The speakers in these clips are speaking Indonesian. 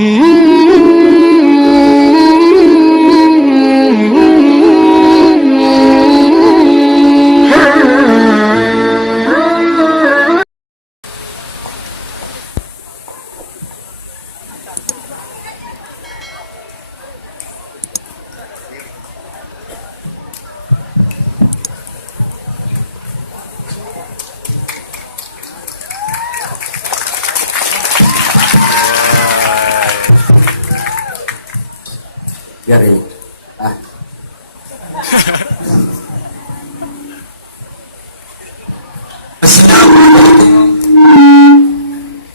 Biar ini. Assalamualaikum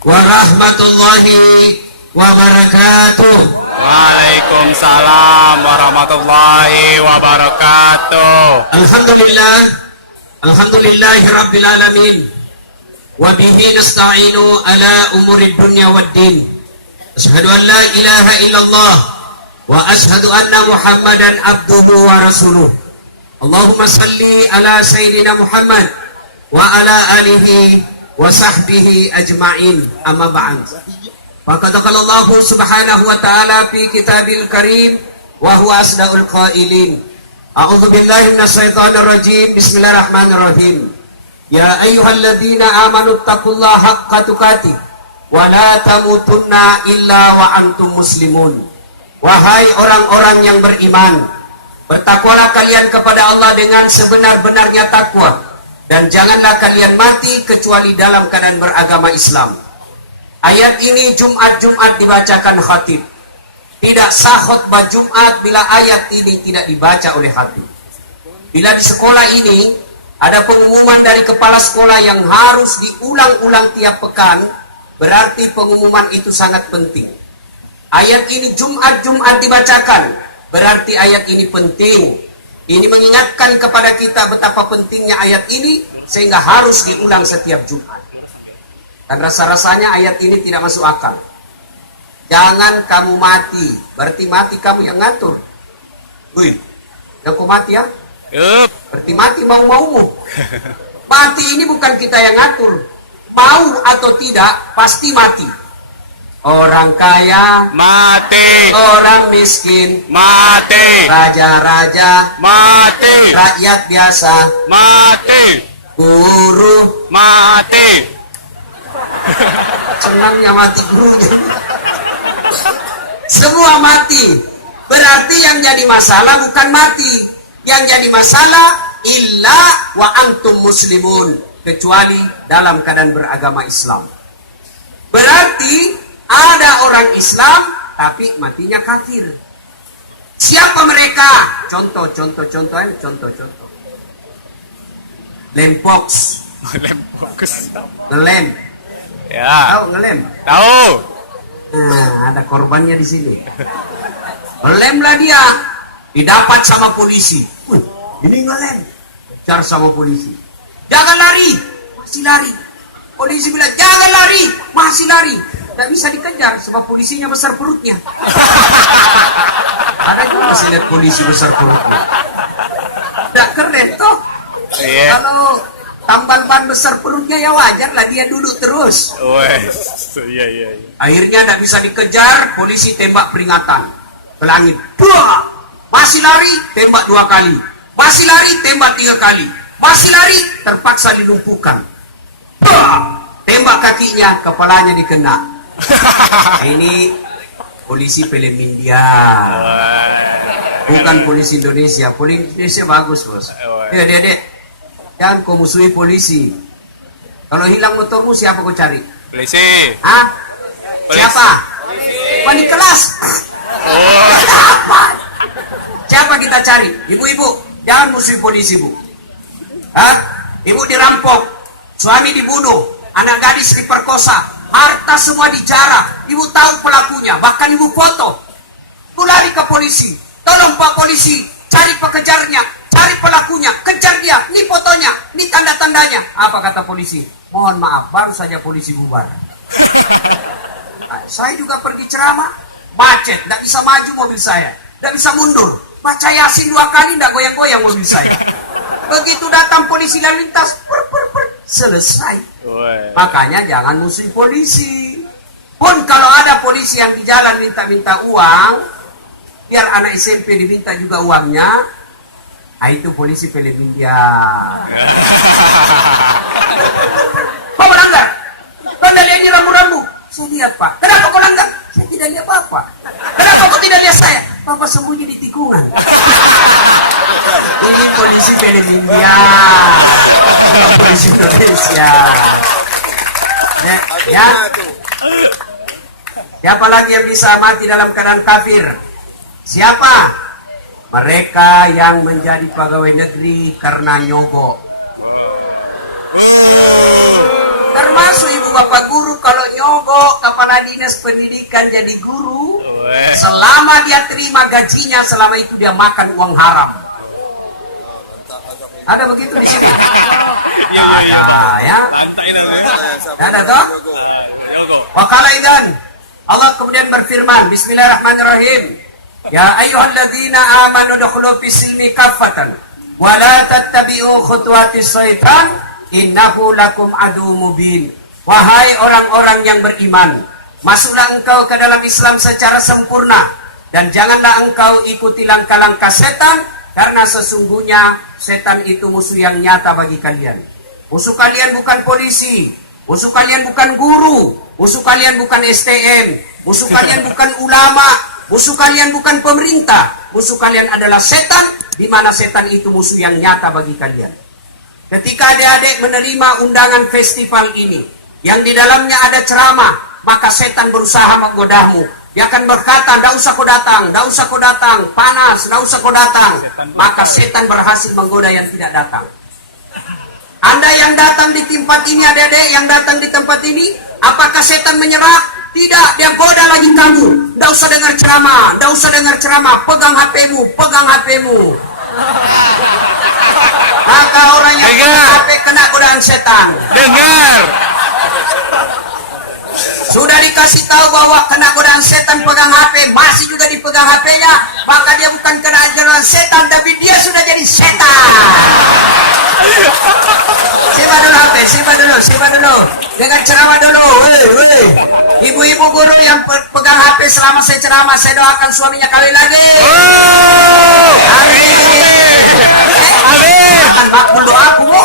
warahmatullahi wabarakatuh. Waalaikumsalam warahmatullahi wabarakatuh. Alhamdulillahi rabbil alamin. Wa bihi nasta'inu ala umurid dunya waddin. Asyhadu an la ilaha illallah wa ashhadu anna Muhammadan abduhu wa rasuluh. Allahumma salli ala sayyidina Muhammad wa ala alihi wa sahbihi ajma'in. Amma ba'd. Faqad qala Allah subhanahu wa ta'ala fi kitabil karim wa huwa asdaqul qailin. A'udzu billahi minasy syaithanir rajim. Bismillahirrahmanirrahim. Ya ayyuhalladzina amanu taqullaha haqqa tuqatih wa la tamutunna illa wa antum muslimun. Wahai orang-orang yang beriman, bertakwalah kalian kepada Allah dengan sebenar-benarnya takwa, dan janganlah kalian mati kecuali dalam keadaan beragama Islam. Ayat ini Jumat-Jumat dibacakan khatib. Tidak sah khutbah Jumat bila ayat ini tidak dibaca oleh khatib. Bila di sekolah ini ada pengumuman dari kepala sekolah yang harus diulang-ulang tiap pekan, berarti pengumuman itu sangat penting. Ayat ini Jumat-Jumat dibacakan, berarti ayat ini penting. Ini mengingatkan kepada kita betapa pentingnya ayat ini, sehingga harus diulang setiap Jumat. Dan rasa-rasanya ayat ini tidak masuk akal. Jangan kamu mati, berarti mati kamu yang ngatur. Wih, yang kau mati ya? Berarti mati mau-maumu. Mati ini bukan kita yang ngatur. Mau atau tidak, pasti mati. Orang kaya Mati. Orang miskin Mati. Raja-raja Mati. Rakyat biasa Mati. Guru Mati. senangnya mati gurunya. Semua mati. Berarti yang jadi masalah bukan mati. Yang jadi masalah illa wa antum muslimun, kecuali dalam keadaan beragama Islam. Berarti ada orang Islam tapi matinya kafir. Siapa mereka? Contoh. Lempox. Ngelem. Ya. Tahu ngelem? Tahu. Nah, ada korbannya di sini. Ngelemlah dia. Didapat sama polisi. Ini ngelem. Jar sama polisi. Jangan lari. Masih lari. Polisi bilang jangan lari. Masih lari. Tidak bisa dikejar sebab polisinya besar perutnya. Ada juga saya lihat polisi besar perutnya. Tidak keren toh. Iya. Kalau tambal ban besar perutnya ya wajar lah dia duduk terus. Iya. Akhirnya tidak bisa dikejar, polisi tembak peringatan ke langit. Dua. Masih lari, tembak 2 kali. Masih lari, tembak 3 kali. Masih lari, terpaksa dilumpuhkan. Dua. Tembak kakinya, kepalanya dikena. Ini polisi film India, bukan polisi Indonesia. Polisi Indonesia bagus bos. Dek, jangan kau musuhi polisi. Kalau hilang motormu siapa kau cari? Polisi. Hah? Siapa? Wali kelas. Siapa kita cari? Ibu-ibu, jangan musuhi polisi bu. Hah? Ibu dirampok, suami dibunuh, anak gadis diperkosa. Harta semua dijarah. Ibu tahu pelakunya, bahkan ibu foto. Ibu lari ke polisi. Tolong pak polisi, cari pekejarnya, cari pelakunya, kejar dia. Ini fotonya, ini tanda-tandanya. Apa kata polisi? Mohon maaf, baru saja polisi bubar. Nah, saya juga pergi ceramah, macet, tidak bisa maju mobil saya, tidak bisa mundur. Baca Yasin 2 kali, tidak goyang-goyang mobil saya. Begitu datang polisi lalu lintas, selesai. Makanya jangan musuhi polisi. Pun kalau ada polisi polisi yang di jalan minta-minta uang, biar anak SMP diminta juga uangnya, itu polisi film India. Kau melanggar? Kau tidak lihat di rambu-rambu? Saya lihat, Pak. Kenapa kau langgar? Saya tidak lihat apa-apa. Kenapa kau tidak lihat saya? Bapak sembunyi di tikungan. Ini polisi film India, bukan polisi Indonesia. Ya. Siapa lagi yang bisa mati dalam keadaan kafir? Siapa? Mereka yang menjadi pegawai negeri karena nyogok. Termasuk ibu bapak guru, kalau nyogok kepala dinas pendidikan jadi guru, selama dia terima gajinya, selama itu dia makan uang haram. Ada begitu di sini? Ada ya. Ada toh? Wakala idan. Allah kemudian berfirman, Bismillahirrahmanirrahim. Ya ayyuhalladzina amanu dukhulu fis-silmi kaffatan wa la tattabi'u khutuwatis syaitan innahu lakum adu mubin. Wahai orang-orang yang beriman, masuklah engkau ke dalam Islam secara sempurna dan janganlah engkau ikuti langkah-langkah setan, karena sesungguhnya setan itu musuh yang nyata bagi kalian. Musuh kalian bukan polisi, musuh kalian bukan guru, musuh kalian bukan STM, musuh kalian bukan ulama, musuh kalian bukan pemerintah, musuh kalian adalah setan, di mana setan itu musuh yang nyata bagi kalian. Ketika adik-adik menerima undangan festival ini, yang di dalamnya ada ceramah, maka setan berusaha menggodamu. Dia akan berkata, "Nggak usah kau datang, nggak usah kau datang, panas, nggak usah kau datang." Maka setan berhasil menggoda yang tidak datang. Anda yang datang di tempat ini, adik-adik yang datang di tempat ini, apakah setan menyerah? Tidak, dia goda lagi kamu. Nggak usah dengar ceramah, nggak usah dengar ceramah, pegang HP-mu, pegang HP-mu. Maka orang yang pegang HP kena godaan setan. Dengar. Sudah dikasih tahu bahwa kena godaan setan pegang HP, masih juga dipegang HP-nya, maka dia bukan kena godaan setan, tapi dia sudah jadi setan. Simpan dulu HP, simpan dulu. Dengan ceramah dulu. Ibu-ibu guru yang pegang HP selama saya ceramah, saya doakan suaminya kawin lagi. Amin. Amin. Akan makbul doaku, Bu.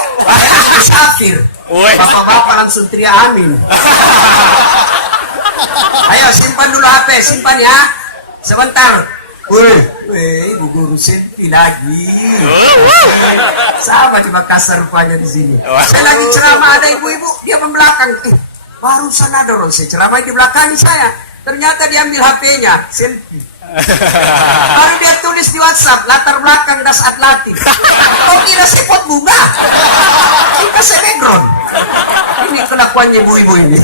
Musafir. Bapak-bapak langsung teriak amin. Ayo simpan dulu HP, simpan ya. Sebentar. Ibu guru selfie lagi. Sama di Makassar rupanya di sini. Saya lagi ceramah, ada ibu-ibu, dia membelakang. Barusan ada orang saya ceramah di belakang saya. Ternyata dia ambil HP-nya, selfie. Baru dia tulis di WhatsApp, latar belakang das Atlantik. Kau kira sepot bunga? Kita background. Ini kelakuannya ibu-ibu ini.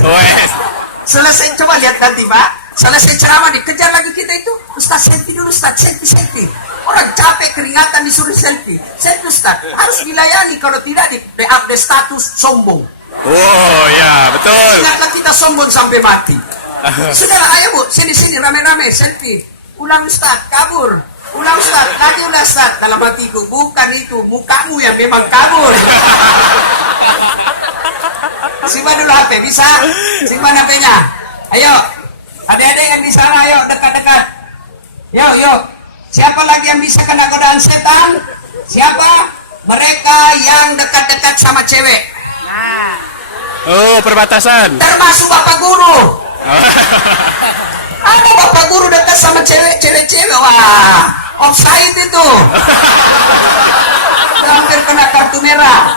Selesai, coba lihat nanti Pak. Selesai ceramah dikejar lagi kita itu. Ustaz selfie dulu Ustaz, selfie. Orang capek keringatan disuruh selfie. Selfie Ustaz, harus dilayani. Kalau tidak di update status sombong. Oh ya, betul. Ingatlah kita sombong sampai mati. Sudahlah, ayo Bu, sini rame-rame selfie. Ulang Ustaz, kabur. Ulang Ustaz, lagi ulang Ustaz. Dalam hatiku, bukan itu, mukamu yang memang kabur. Simpan dulu HP, bisa? Simpan HP-nya. Ayo, adik-adik yang di sana, ayo dekat-dekat. Yuk. Siapa lagi yang bisa kena godaan setan? Siapa? Mereka yang dekat-dekat sama cewek. Oh, perbatasan. Termasuk bapak guru. Ada bapak guru dekat sama cewek-cewek. Wah, offside itu. Hampir kena kartu merah.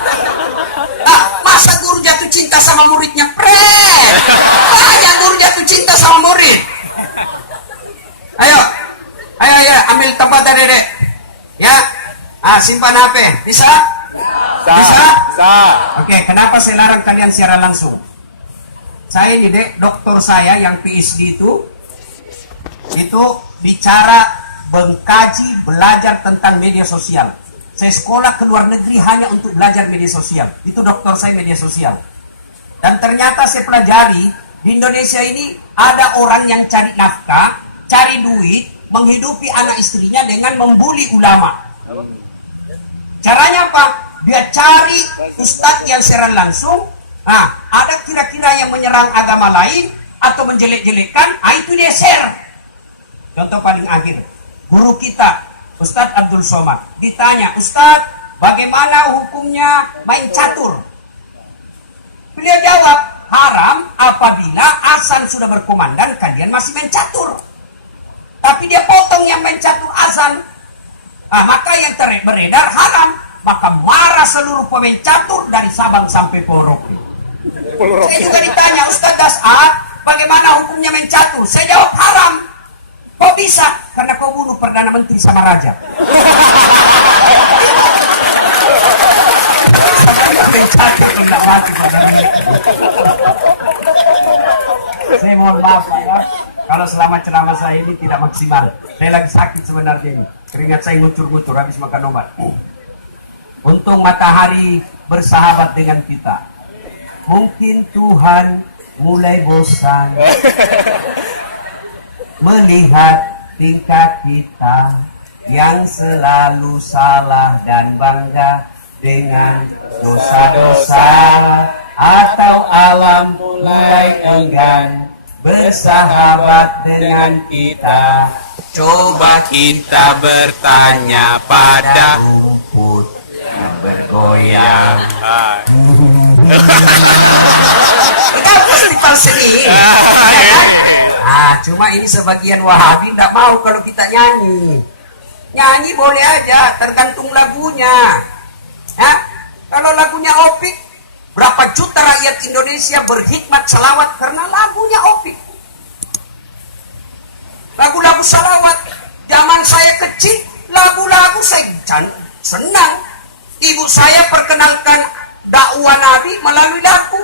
Masa guru jatuh cinta sama muridnya? Banyak guru jatuh cinta sama murid. Ayo, ambil tempat Dedek. Ya, simpan HP. Bisa? Bisa? Oke, kenapa saya larang kalian siaran langsung? Saya ini dokter saya yang PhD itu bicara mengkaji, belajar tentang media sosial. Saya sekolah ke luar negeri hanya untuk belajar media sosial. Itu dokter saya media sosial. Dan ternyata saya pelajari, di Indonesia ini ada orang yang cari nafkah, cari duit, menghidupi anak istrinya dengan membuli ulama. Caranya apa? Dia cari ustadz yang siaran langsung. Ada kira-kira yang menyerang agama lain, atau menjelek-jelekkan, itu dia share. Contoh paling akhir, guru kita Ustadz Abdul Somad ditanya, Ustadz, bagaimana hukumnya main catur? Beliau jawab, haram apabila azan sudah berkumandang kalian masih main catur. Tapi dia potong yang main catur azan. Maka yang beredar haram. Maka marah seluruh pemain catur dari Sabang sampai Purworejo. Saya juga ditanya, Ustadz Das'ad, bagaimana hukumnya main catur? Saya jawab haram. Kok bisa? Karena kau bunuh Perdana Menteri sama Raja. Saya mohon maaf ya, kalau selama ceramah saya ini tidak maksimal. Saya lagi sakit sebenarnya ini. Keringat saya ngucur-ngucur habis makan obat. Untung matahari bersahabat dengan kita. Mungkin Tuhan mulai bosan melihat tingkah kita yang selalu salah dan bangga dengan dosa-dosa, atau alam mulai enggan bersahabat dengan kita. Coba kita bertanya pada rumput yang bergoyang. Itu festival seni. Cuma ini sebagian Wahabi tidak mau kalau kita nyanyi. Nyanyi boleh aja, tergantung lagunya. Kalau lagunya Opik, berapa juta rakyat Indonesia berhikmat salawat karena lagunya Opik. Lagu-lagu salawat zaman saya kecil, lagu-lagu saya senang. Ibu saya perkenalkan dakwah Nabi melalui lagu.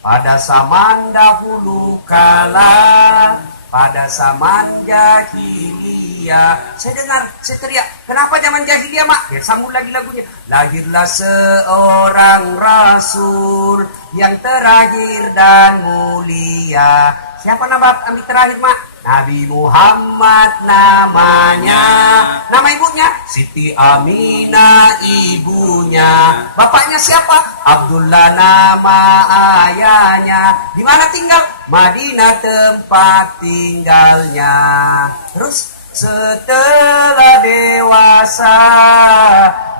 Pada zaman dahulu kala, pada zaman jahiliyah. Saya dengar, saya teriak, kenapa zaman jahiliyah, Mak? Ya, sambung lagi lagunya. Lahirlah seorang rasul yang terakhir dan mulia. Siapa nama Nabi terakhir, Mak? Nabi Muhammad namanya. Nama ibunya? Siti Aminah ibunya. Bapaknya siapa? Abdullah nama ayahnya. Di mana tinggal? Madinah tempat tinggalnya. Terus setelah dewasa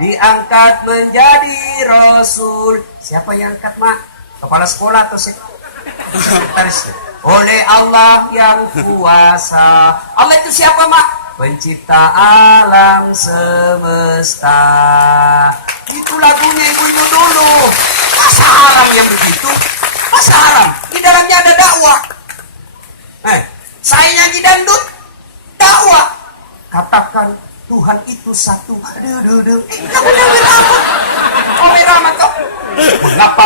diangkat menjadi rasul. Siapa yang angkat, Mak? Kepala sekolah atau sekretaris? Oleh Allah yang kuasa. Allah itu siapa, Mak? Pencipta alam semesta. Itu lagunya ibu-ibu dulu. Masa haram yang begitu? Masa haram? Di dalamnya ada dakwah. Saya nyanyi dangdut, dakwah. Katakan Tuhan itu satu.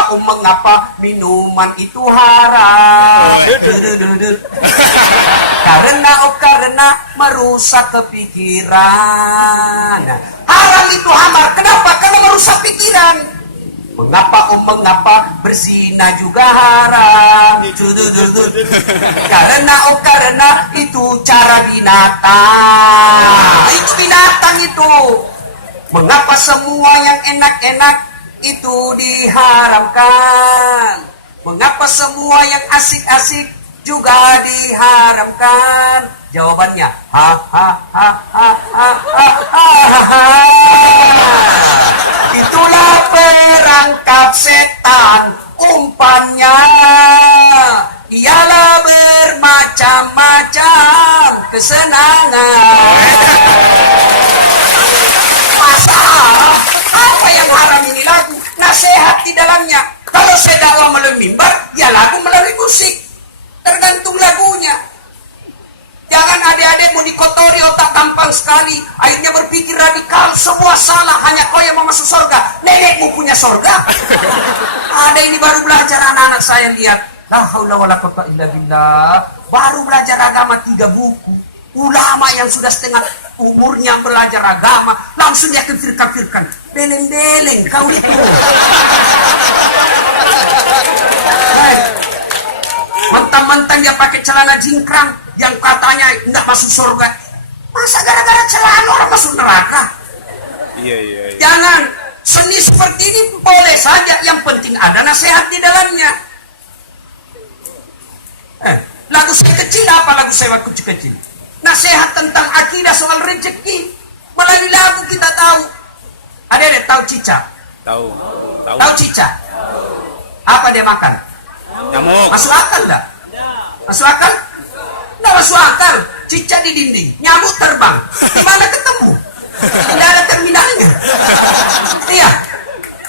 Mengapa minuman itu haram? Karena merusak kepikiran. Haram itu hamar. Kenapa? Karena merusak pikiran. Mengapa berzina juga haram? Karena itu cara binatang. Itu binatang itu. Mengapa semua yang enak-enak itu diharamkan? Mengapa semua yang asik-asik juga diharamkan? Jawabannya, itulah perangkap setan. Umpannya ialah bermacam-macam kesenangan. Masa haram? Apa yang haram ini lagu? Nasihat di dalamnya. Kalau saya dakwah melalui mimbar, ya lagu melalui musik. Tergantung lagunya. Jangan adik-adik mau dikotori otak gampang sekali. Akhirnya berpikir radikal, semua salah, hanya kau yang mau masuk surga. Nenekmu punya surga. Ada ini baru belajar anak-anak saya lihat. La haula wala quwwata illa billah. Baru belajar agama 3 buku. Ulama yang sudah setengah umurnya belajar agama, langsung dia kafir-kafirkan. Beleng-beleng kau itu. Mentang-mentang dia pakai celana jingkrang yang katanya tidak masuk surga. Masa gara-gara celana orang masuk neraka? Iya. Jangan. Seni seperti ini boleh saja, yang penting ada nasihat di dalamnya. Lagu saya kecil apa lagu saya waktu kecil? Nasihat tentang akidah soal rezeki. Melalui lagu kita tahu. Ada tahu cicak? Tahu. Tahu cicak? Apa dia makan? Nyamuk. Masuk akal enggak? Masuk akal? Enggak masuk akal. Cicak di dinding, nyamuk terbang. Gimana ketemu? Tidak ada terminalnya. Iya.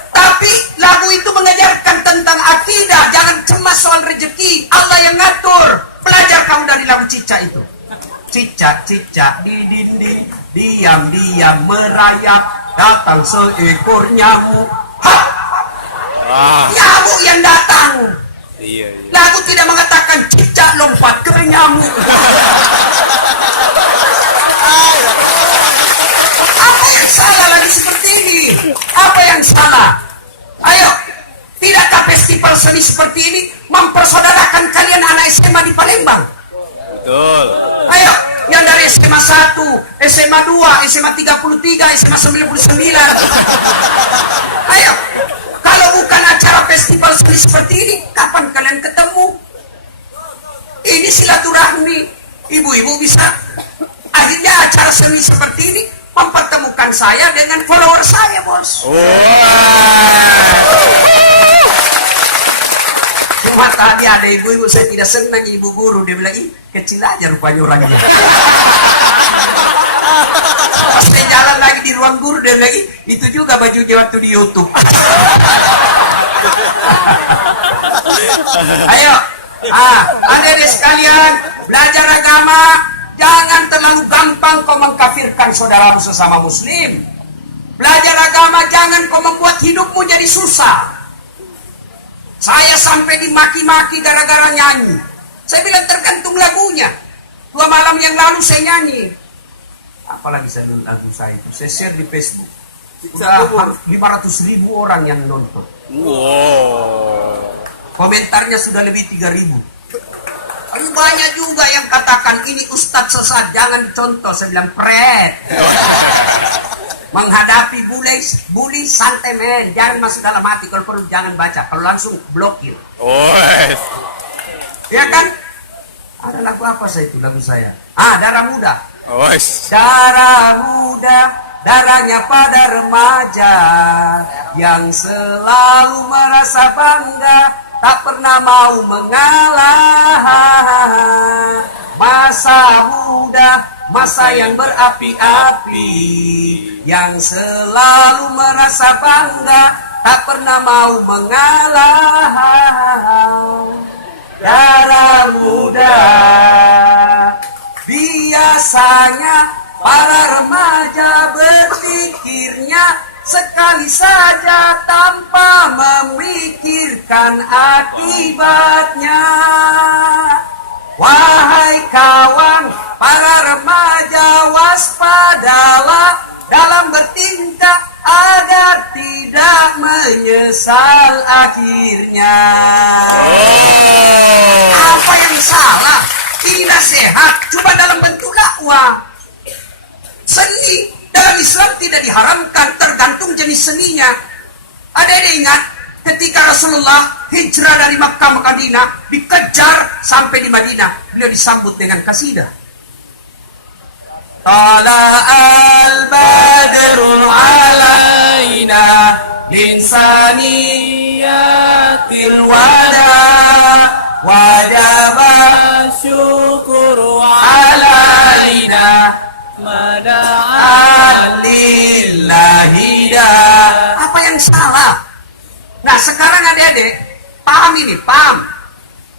Tapi lagu itu mengajarkan tentang akidah. Jangan cemas soal rezeki. Allah yang ngatur. Belajar kamu dari lagu cicak itu. Cicak-cicak di dinding, diam-diam merayap, datang seekor nyamuk. Hah! Nyamuk yang datang. Iya. Lagu tidak mengatakan cicak lompat ke nyamuk. Apa yang salah lagi seperti ini? Apa yang salah? Ayo, tidakkah festival seni seperti ini mempersaudarakan kalian anak SMA di Palembang? Betul. Ayo, yang dari SMA 1, SMA 2, SMA 33, SMA 99. Ayo, kalau bukan acara festival seni seperti ini, kapan kalian ketemu? Ini silaturahmi. Ibu-ibu bisa. Akhirnya acara seni seperti ini mempertemukan saya dengan follower saya, bos. Cuma tadi ada ibu-ibu, saya tidak senang, ibu guru. Dia bilang, ih kecil aja rupanya orangnya. Pas saya jalan lagi di ruang guru, dia bilang, ih itu juga bajunya waktu di YouTube. Ayo, adik-adik sekalian, belajar agama. Jangan terlalu gampang kau mengkafirkan saudaramu sesama muslim. Belajar agama, jangan kau membuat hidupmu jadi susah. Saya sampai dimaki-maki gara-gara nyanyi. Saya bilang tergantung lagunya. 2 malam yang lalu saya nyanyi. Apalagi saya lagu saya itu. Saya share di Facebook. Sudah 500.000 orang yang nonton. Wow. Komentarnya sudah lebih 3.000. Tapi banyak juga yang katakan ini ustadz sesat, jangan dicontoh. Saya bilang pret. Menghadapi bully santai men, jangan masuk dalam hati. Kalau perlu jangan baca, kalau langsung blokir. Ya kan? Ada lagu apa saya itu, lagu saya? Darah Muda. Darah muda, darahnya pada remaja yang selalu merasa bangga, tak pernah mau mengalah. Masa muda, masa yang berapi-api, yang selalu merasa bangga, tak pernah mau mengalah. Darah muda. Biasanya para remaja berpikirnya sekali saja tanpa memikirkan akibatnya. Wahai kawan, para remaja waspadalah dalam bertindak agar tidak menyesal akhirnya. Apa yang salah? Ini nasihat, cuma dalam bentuk dakwah. Seni dalam Islam tidak diharamkan, tergantung jenis seninya. Ada yang ingat ketika Rasulullah hijrah dari Makkah ke Madinah, dikejar sampai di Madinah, beliau disambut dengan kasidah. Tala al-badru alaina min saniyatil wada wajaba syukuru alaina mada'an lillahi da. Apa yang salah? Nah sekarang adik-adik paham ini, paham.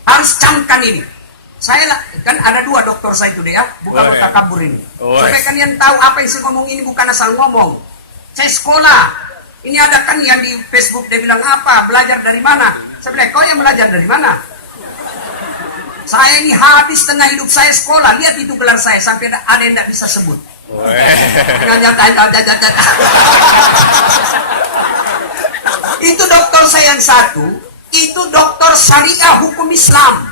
Harus camkan ini. Saya kan ada 2 doktor saya itu deh ya, bukan takabur ini. Supaya kalian tahu apa yang saya ngomong ini bukan asal ngomong. Saya sekolah. Ini ada kan yang di Facebook dia bilang apa? Belajar dari mana? Saya bilang kau yang belajar dari mana? Saya ini habis tengah hidup saya sekolah. Lihat itu gelar saya sampai ada yang tidak bisa sebut. Itu dokter saya yang satu, itu dokter syariah hukum Islam.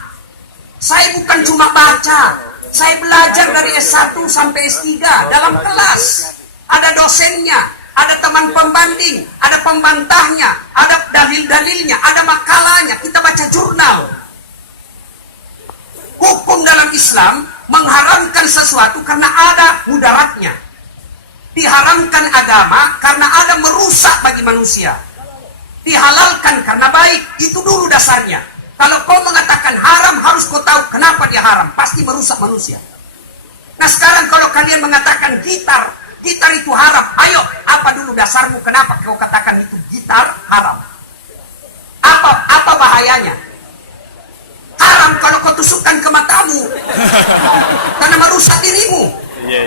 Saya bukan cuma baca, saya belajar dari S1 sampai S3 dalam kelas. Ada dosennya, ada teman pembanding, ada pembantahnya, ada dalil-dalilnya, ada makalahnya. Kita baca jurnal. Hukum dalam Islam mengharamkan sesuatu karena ada mudaratnya. Diharamkan agama karena ada merusak bagi manusia. Dihalalkan karena baik. Itu dulu dasarnya. Kalau kau mengatakan haram, harus kau tahu kenapa dia haram. Pasti merusak manusia. Nah sekarang kalau kalian mengatakan gitar itu haram. Ayo, apa dulu dasarmu kenapa kau katakan itu gitar haram? Apa bahayanya? Haram kalau kau tusukkan ke matamu. Karena merusak dirimu. Iya.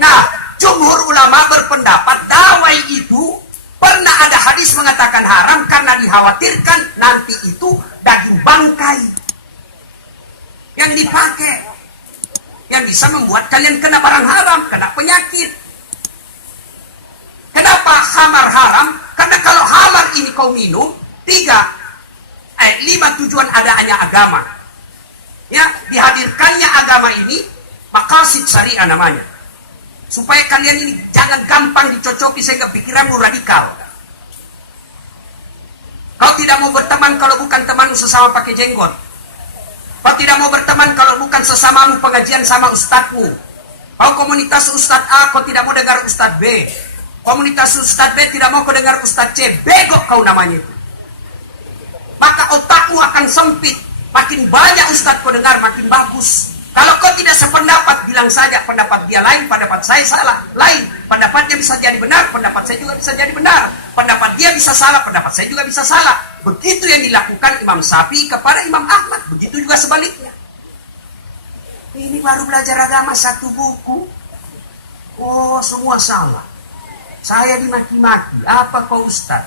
Nah, jumhur ulama berpendapat dawai itu pernah ada hadis mengatakan haram karena dikhawatirkan nanti itu daging bangkai yang dipakai, yang bisa membuat kalian kena barang haram, kena penyakit. Kenapa khamar haram? Karena kalau khamar ini kau minum, 5 tujuan adaannya agama. Ya, dihadirkannya agama ini maqasid syariah namanya. Supaya kalian ini jangan gampang dicocoki sehingga pikiranmu radikal. Kau tidak mau berteman kalau bukan temanmu sesama pakai jenggot. Kau tidak mau berteman kalau bukan sesamamu pengajian sama ustadzmu. Kau komunitas ustadz A, kau tidak mau dengar ustadz B. Komunitas ustadz B tidak mau kau dengar ustadz C. Bego kau namanya itu. Maka otakmu akan sempit. Makin banyak ustadz kau dengar, makin bagus. Kalau kau tidak sependapat, bilang saja pendapat dia lain, pendapat saya salah. Lain, pendapatnya bisa jadi benar, pendapat saya juga bisa jadi benar. Pendapat dia bisa salah, pendapat saya juga bisa salah. Begitu yang dilakukan Imam Syafi'i kepada Imam Ahmad. Begitu juga sebaliknya. Ini baru belajar agama 1 buku. Oh, semua salah. Saya dimaki-maki. Apa kau ustaz?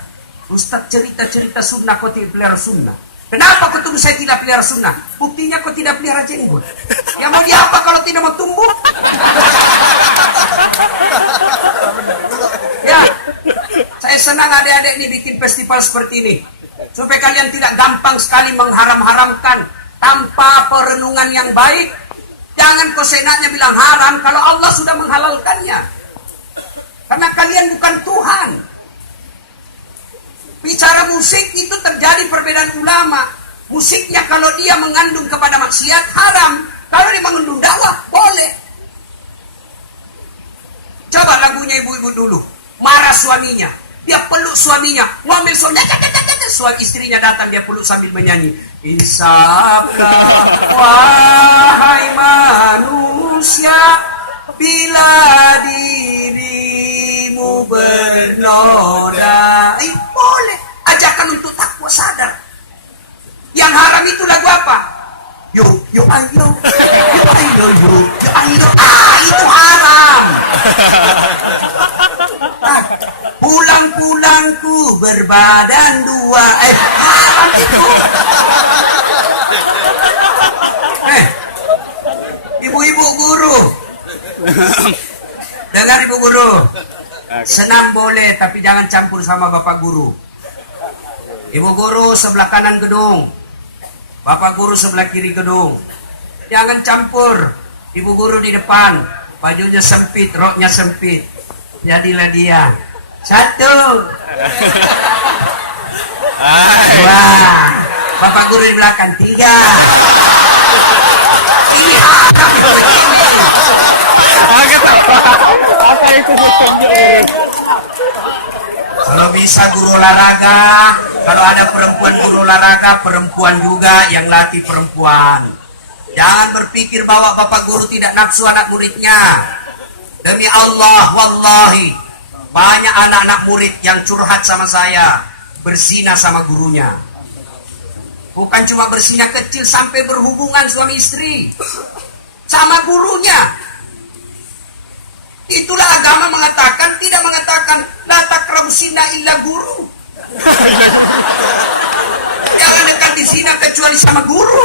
Ustaz cerita-cerita sunnah, kau tidak pelihara sunnah. Kenapa kau tuduh saya tidak pelihara sunnah? Buktinya kau tidak pelihara jenggot. Ya mau diapa kalau tidak mau tumbuh? Ya, saya senang adik-adik ini bikin festival seperti ini. Supaya kalian tidak gampang sekali mengharam-haramkan tanpa perenungan yang baik. Jangan kau seenaknya bilang haram kalau Allah sudah menghalalkannya. Karena kalian bukan Tuhan. Bicara musik itu terjadi perbedaan ulama. Musiknya kalau dia mengandung kepada maksiat haram. Kalau dia mengandung dakwah boleh. Coba lagunya ibu-ibu dulu. Marah suaminya. Dia peluk suaminya. Ngomel suaminya. Suami istrinya datang dia peluk sambil menyanyi. Insafkah wahai manusia bila dirimu bernoda. Boleh. Ajakan untuk takwa sadar. Yang haram itu lagu apa? Yo ayo. Itu haram. Pulang-pulangku berbadan 2. Haram itu. Ibu-ibu guru. Dengar ibu guru. Senam boleh, tapi jangan campur sama bapak guru. Ibu guru sebelah kanan gedung, bapak guru sebelah kiri gedung. Jangan campur. Ibu guru di depan, bajunya sempit, roknya sempit. Jadilah dia. 1, 2. Bapak guru di belakang 3. Ini apa begini? Apa itu Kalau bisa guru olahraga, kalau ada perempuan guru olahraga, perempuan juga yang latih perempuan. Jangan berpikir bahwa bapak guru tidak nafsu anak muridnya. Demi Allah, wallahi, banyak anak-anak murid yang curhat sama saya, berzina sama gurunya. Bukan cuma berzina kecil, sampai berhubungan suami istri sama gurunya. Itulah agama mengatakan, tidak mengatakan la taqrabu zina illa guru. Jangan dekati zina kecuali sama guru.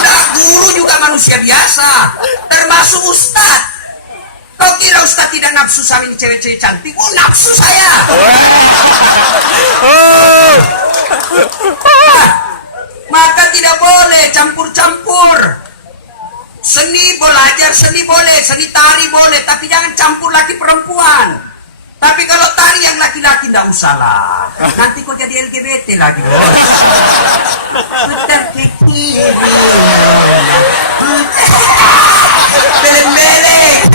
Nah, guru juga manusia biasa, termasuk ustadz. Kau kira ustadz tidak nafsu sama ini cewek-cewek cantik? Oh, nafsu saya. Nah, maka tidak boleh campur-campur. Seni belajar, seni boleh, seni tari boleh, tapi jangan campur laki perempuan. Tapi kalau tari yang laki-laki tidak usah lah. Nanti kau jadi LGBT lagi, bos. Putar ke kiri. Beleng-beleng.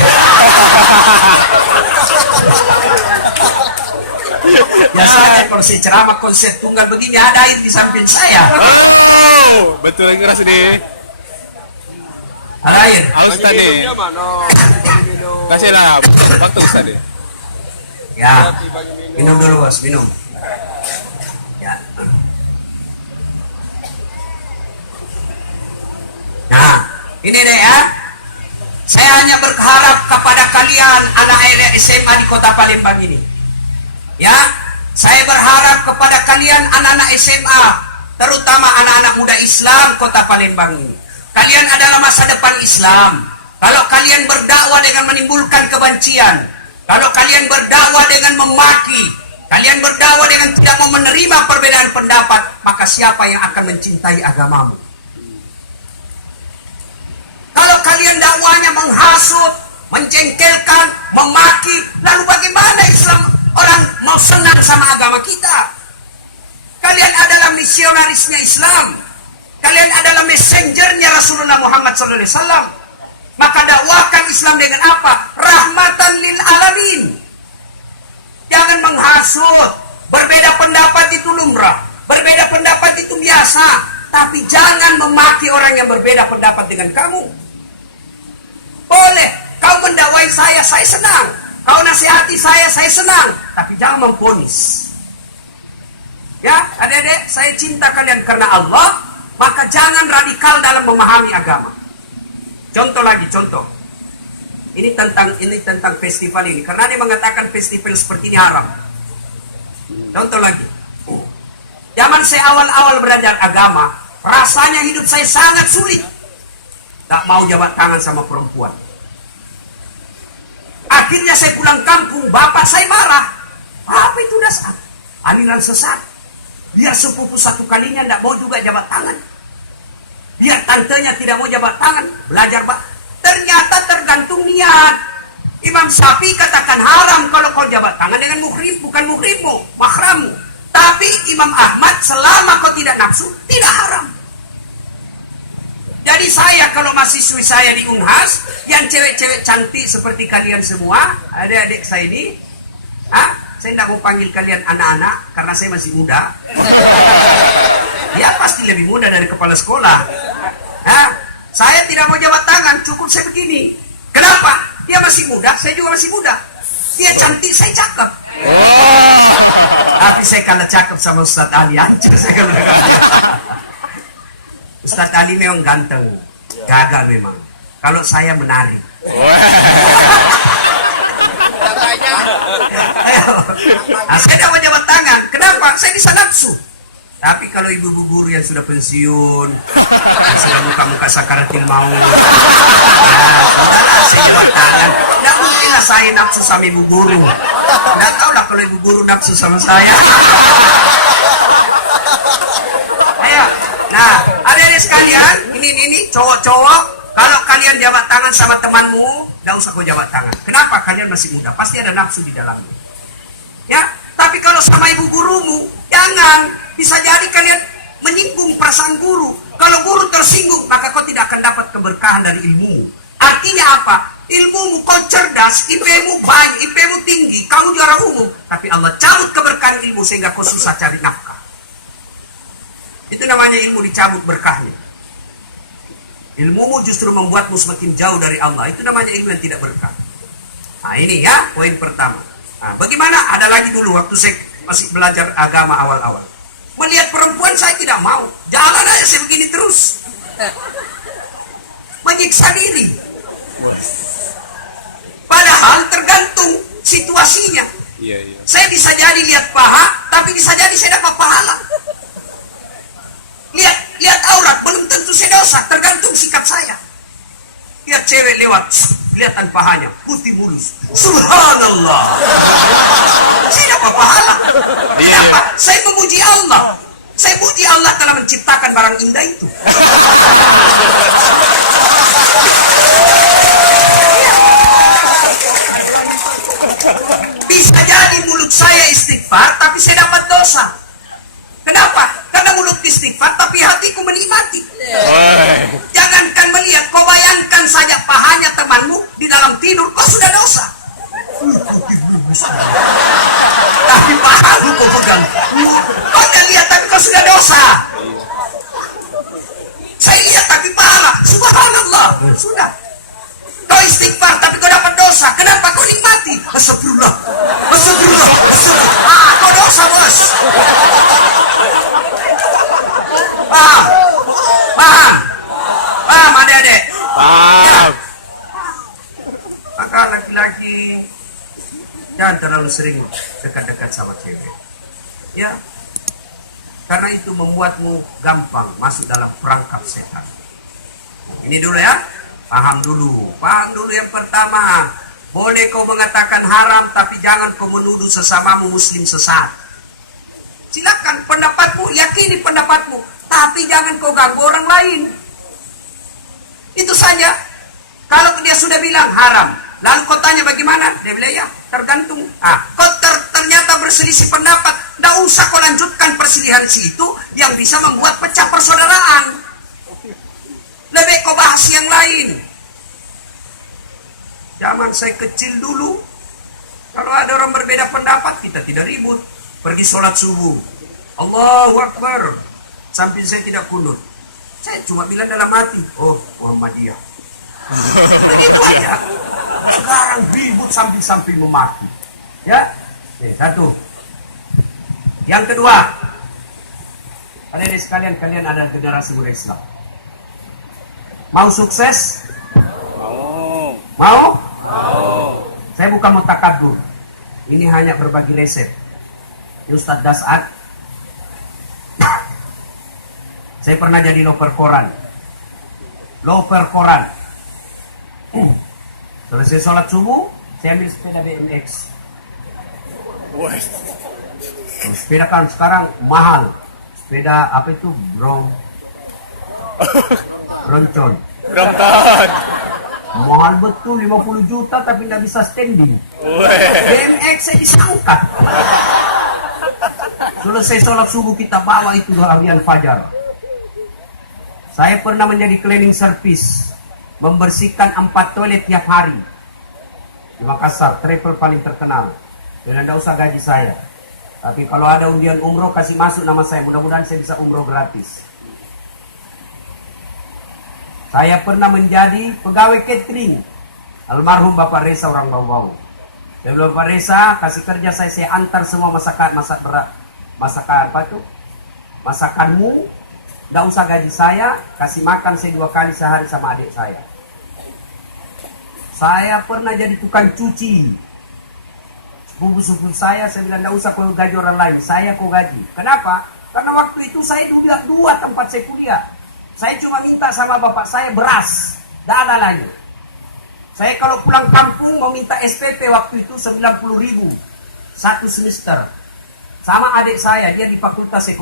Biasanya kalau saya ceramah konsep tunggal begini ada air di samping saya. Oh, betul yang keras ini. Ada air. Aus tadi. Kasihlah waktu Ustaz. Ya, minum dulu bos, minum. Ya. Nah, ini deh ya. Saya hanya berharap kepada kalian anak-anak SMA di Kota Palembang ini. Ya, saya berharap kepada kalian anak-anak SMA, terutama anak-anak muda Islam Kota Palembang ini. Kalian adalah masa depan Islam. Kalau kalian berdakwah dengan menimbulkan kebencian, kalau kalian berdakwah dengan memaki, kalian berdakwah dengan tidak mau menerima perbedaan pendapat, maka siapa yang akan mencintai agamamu? Kalau kalian dakwahnya menghasut, mencengkelkan, memaki, lalu bagaimana Islam orang mau senang sama agama kita? Kalian adalah misionarisnya Islam. Kalian adalah messengernya Rasulullah Muhammad SAW. Maka dakwahkan Islam dengan apa? Rahmatan lil alamin. Jangan menghasut. Berbeda pendapat itu lumrah. Berbeda pendapat itu biasa. Tapi jangan memaki orang yang berbeda pendapat dengan kamu. Boleh. Kau mendakwai saya senang. Kau nasihati saya senang. Tapi jangan memponis. Ya, adik-adik, saya cinta kalian karena Allah. Maka jangan radikal dalam memahami agama. Contoh lagi, contoh. Ini tentang festival ini. Karena dia mengatakan festival seperti ini haram. Contoh lagi. Zaman saya awal-awal belajar agama, rasanya hidup saya sangat sulit. Tak mau jabat tangan sama perempuan. Akhirnya saya pulang kampung, bapak saya marah. Apa itu dasar? Aliran sesat. Biar sepupu satu kalinya tidak mau juga jabat tangan. Biar tantenya tidak mau jabat tangan. Belajar pak. Ternyata tergantung niat. Imam Syafi'i katakan haram kalau kau jabat tangan dengan muhrim. Bukan muhrimmu, mahrammu. Tapi Imam Ahmad selama kau tidak nafsu, tidak haram. Jadi saya kalau mahasiswi saya di Unhas, yang cewek-cewek cantik seperti kalian semua, adik-adik saya ini, saya tidak mau panggil kalian anak-anak karena saya masih muda. Dia pasti lebih muda dari kepala sekolah. Saya tidak mau jabat tangan, cukup saya begini. Kenapa? Dia masih muda, saya juga masih muda. Dia cantik, saya cakep. Tapi saya kalah cakep sama Ustadz Ali. Hancur saya kalah dia. Ustadz Ali memang ganteng, gagal memang. Kalau saya menarik. Saya tidak mau jabat tangan. Kenapa? Saya bisa nafsu. Tapi kalau ibu-ibu guru yang sudah pensiun, yang sudah muka-muka sakaratil maut, sudahlah saya jabat tangan. Tidak mungkinlah saya nafsu sama ibu guru. Tidak tahulah kalau ibu guru nafsu sama saya. Ayo, nah, adik-adik sekalian, ini cowok-cowok, kalau kalian jabat tangan sama temanmu, tidak usah kau jabat tangan. Kenapa? Kalian masih muda, pasti ada nafsu di dalamnya. Ya, tapi kalau sama ibu gurumu, jangan. Bisa jadi kalian menyinggung perasaan guru. Kalau guru tersinggung, maka kau tidak akan dapat keberkahan dari ilmumu. Artinya apa? Ilmumu kau cerdas, IP-mu banyak, IP-mu tinggi, kamu juara umum. Tapi Allah cabut keberkahan ilmu sehingga kau susah cari nafkah. Itu namanya ilmu dicabut berkahnya. Ilmumu justru membuatmu semakin jauh dari Allah. Itu namanya ilmu yang tidak berkah. Nah ini ya, poin pertama. Nah, bagaimana? Ada lagi dulu waktu saya masih belajar agama awal-awal. Melihat perempuan saya tidak mau. Jalan aja saya begini terus. Menyiksa diri. Padahal tergantung situasinya. Iya. Saya bisa jadi lihat paha, tapi bisa jadi saya dapat pahala. Lihat aurat, belum tentu saya dosa. Tergantung sikap saya. Lihat cewek lewat, kelihatan pahanya, putih mulus. Subhanallah. Saya dapat pahala. Kenapa? Saya memuji Allah. Saya puji Allah telah menciptakan barang indah itu. Bisa jadi dosa. Kenapa? Karena mulut istighfar tapi hatiku menikmati. Jangankan melihat, kau bayangkan saja pahanya temanmu di dalam tidur, kau sudah dosa. Tapi pahamu kau pegang. Kau tidak lihat tapi kau sudah dosa. Saya lihat tapi pahala. Subhanallah. Sudah. Kau istighfar tapi kau dapat dosa. Kenapa? Kau nikmati. Astagfirullah. Astagfirullah. Astagfirullah. Kau dosa, bos. Paham? Paham? Paham adik-adik? Paham. Ya. Maka laki-laki jangan terlalu sering dekat-dekat sama cewek. Ya. Karena itu membuatmu gampang masuk dalam perangkap setan. Ini dulu ya. Paham dulu. Paham dulu yang pertama. Boleh kau mengatakan haram, tapi jangan kau menuduh sesamamu muslim sesat. Silakan pendapatmu, yakini pendapatmu. Tapi jangan kau ganggu orang lain. Itu saja. Kalau dia sudah bilang haram, lalu kau tanya bagaimana? Dia bilang ya tergantung. Kau ternyata berselisih pendapat. Tidak usah kau lanjutkan perselisihan itu yang bisa membuat pecah persaudaraan. Lebih kau bahas yang lain. Zaman saya kecil dulu, kalau ada orang berbeda pendapat, kita tidak ribut. Pergi sholat subuh. Allahu Akbar. Sampai saya tidak kunut. Saya cuma bilang dalam hati, oh Muhammadiyah. Begitu aja. Sekarang ribut sambil memaki. Ya, satu. Yang kedua, kalian ada generasi muda Islam. Mau sukses? Mau. Mau? Mau. Saya bukan mutakabur. Ini hanya berbagi resep. Ustadz Dasad. Saya pernah jadi loper koran. Selesai sholat subuh, saya ambil sepeda BMX. Wah. Sepeda kan sekarang mahal. Sepeda apa itu? Broncon. Ramdan. Mahal betul, 50 juta tapi nggak bisa standing. BMX saya bisa angkat. Selesai sholat subuh kita bawa itu harian fajar. Saya pernah menjadi cleaning service, membersihkan 4 toilet tiap hari di Makassar, travel paling terkenal. Dan tidak usah gaji saya. Tapi kalau ada undian umroh, kasih masuk nama saya. Mudah-mudahan saya bisa umroh gratis. Saya pernah menjadi pegawai catering. Almarhum Bapak Reza orang Bau-Bau. Dan Bapak Reza kasih kerja saya antar semua masakanmu. Tidak usah gaji saya, kasih makan saya 2 kali sehari sama adik saya. Saya pernah jadi tukang cuci. Sepupu saya bilang, tidak usah kau gaji orang lain, saya kau gaji. Kenapa? Karena waktu itu saya dua tempat saya kuliah. Saya cuma minta sama bapak saya beras, tidak ada lagi. Saya kalau pulang kampung mau minta SPP waktu itu 90.000 1 semester. Sama adik saya, dia di fakultas ekonomi.